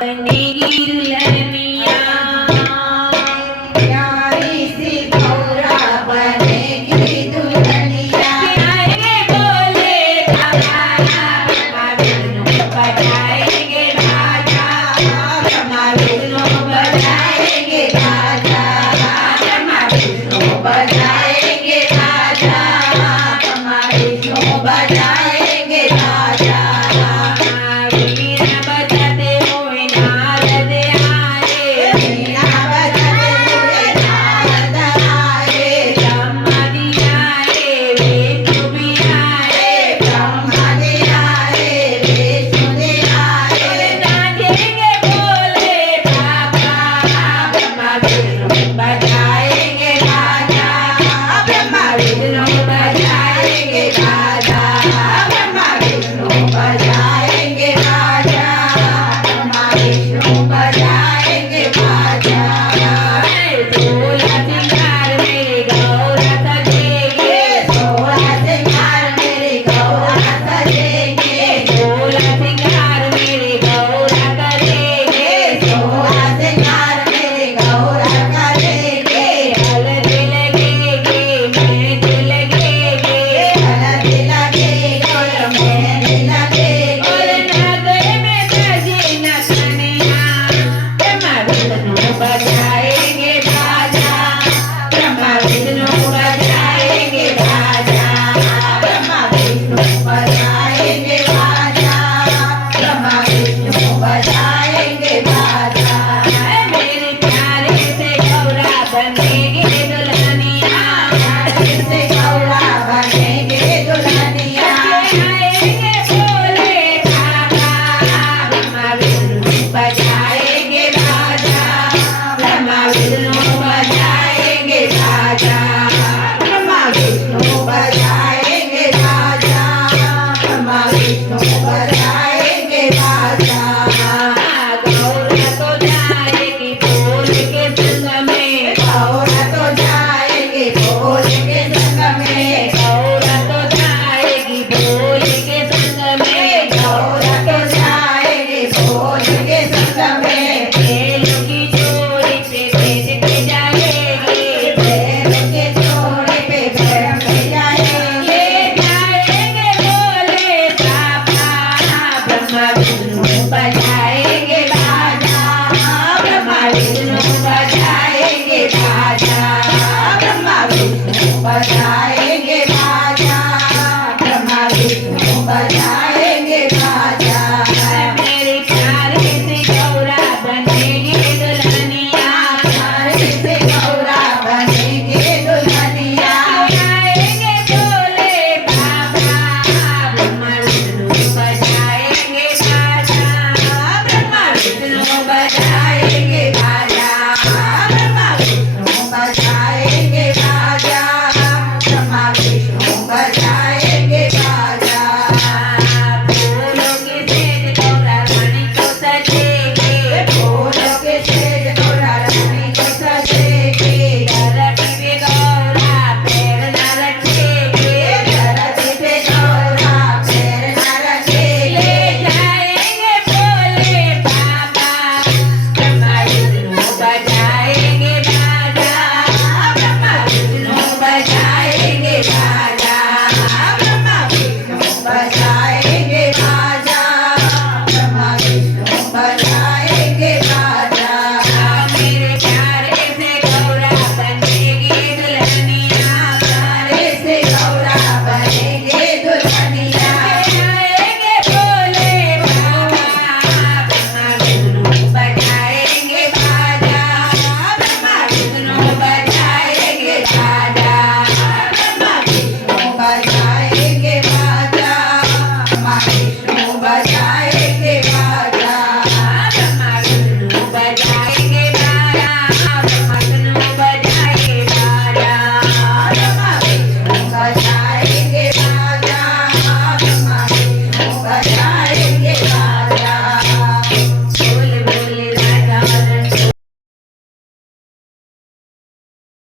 बनेगी दुल्हनिया प्यारी सी गौरा बनेगी दुल्हनिया आएंगे बोले बाबा ब्रह्मा विष्णु बजाएंगे बाजा ब्रह्मा विष्णु बजाएंगे बाजा ब्रह्मा विष्णु बजाएंगे बाजा ब्रह्मा विष्णु बजाएंगे बाजा वीणा बजाते हुए नारद आए वीणा बजाते हुए नारद आए ब्रह्मा जी आए विष्णु भी आए ब्रह्मा जी आए विष्णु जी आए नाचेंगे बोले बाबा ब्रह्मा विष्णु बजाएंगे बाजा ब्रह्मा विष्णु बजाएंगे बाजा ब्रह्मा विष्णु बजाएंगे बाजा ब्रह्मा विष्णु बजाएंगे बाजा सोलह सिंगार मेरे गौरा सजेंगे सोलह सिंगार मेरे गौरा सजेंगे सोलह सिंगार मेरे गौरा करेंगे सोलह सिंगार मेरे गौरा करेंगे हल्दी लगेगी मेहंदी लगेगी हल्दी लगेगी और मेहंदी लगेगी और नागरे में सजी नथनिया ब्रह्मा विष्णु बजाएंगे बाजा ब्रह्मा विष्णु बजाएंगे बाजा ब्रह्मा विष्णु बजाएंगे बाजा ब्रह्मा विष्णु बजाएंगे बाजा मेरे प्यारे से गौरा बनेगी दुल्हनिया से गौरा बनेंगे दुल्हनिया आएंगे बोले बाबा ब्रह्मा विष्णु बजाएंगे बाजा ब्रह्मा विष्णु बजाएंगे बाजा ब्रह्मा विष्णु बजाएंगे बाजा ब्रह्मा विष्णु बजाएंगे बाजा